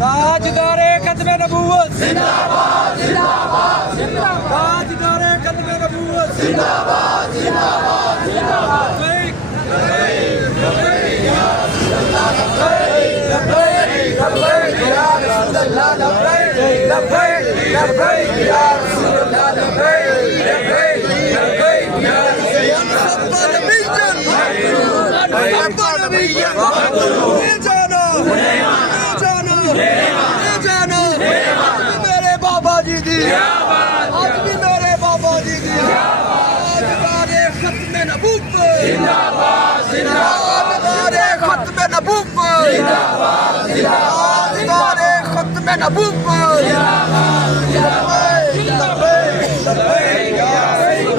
ताजदारे खत्मे नबूवत जिंदाबाद जिंदाबाद जिंदाबाद। ताजदारे खत्मे नबूवत जिंदाबाद जिंदाबाद जिंदाबाद। लब्बैक लब्बैक या लब्बैक लब्बैक या रसूल अल्लाह लब्बैक लब्बैक लब्बैक या रसूल अल्लाह लब्बैक लब्बैक लब्बैक या मेरे बाबा जी दी आज भी मेरे बाबा जी दी ताजदारे खत्मे नबूवत जिंदाबाद जिंदाबाद। ताजदारे खत्मे नबूवत जिंदाबाद जिंदाबाद। ताजदारे खत्मे नबूवत जिंदाबाद जिंदाबाद। लब्बैक या रसूल जिंदाबाद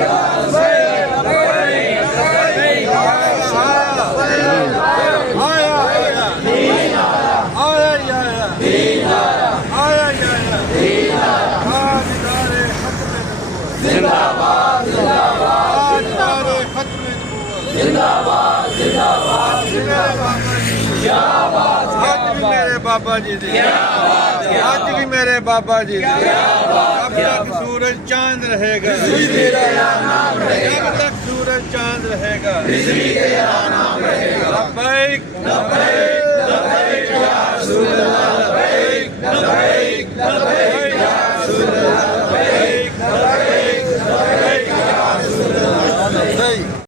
जिंदाबाद। जिंदाबाद जिंदाबाद जिंदाबाद। आज भी मेरे बाबा जी दी आज भी मेरे बाबा जी दी। जब तक सूरज चांद रहेगा जब तक सूरज चांद रहेगा लब्बैक लब्बैक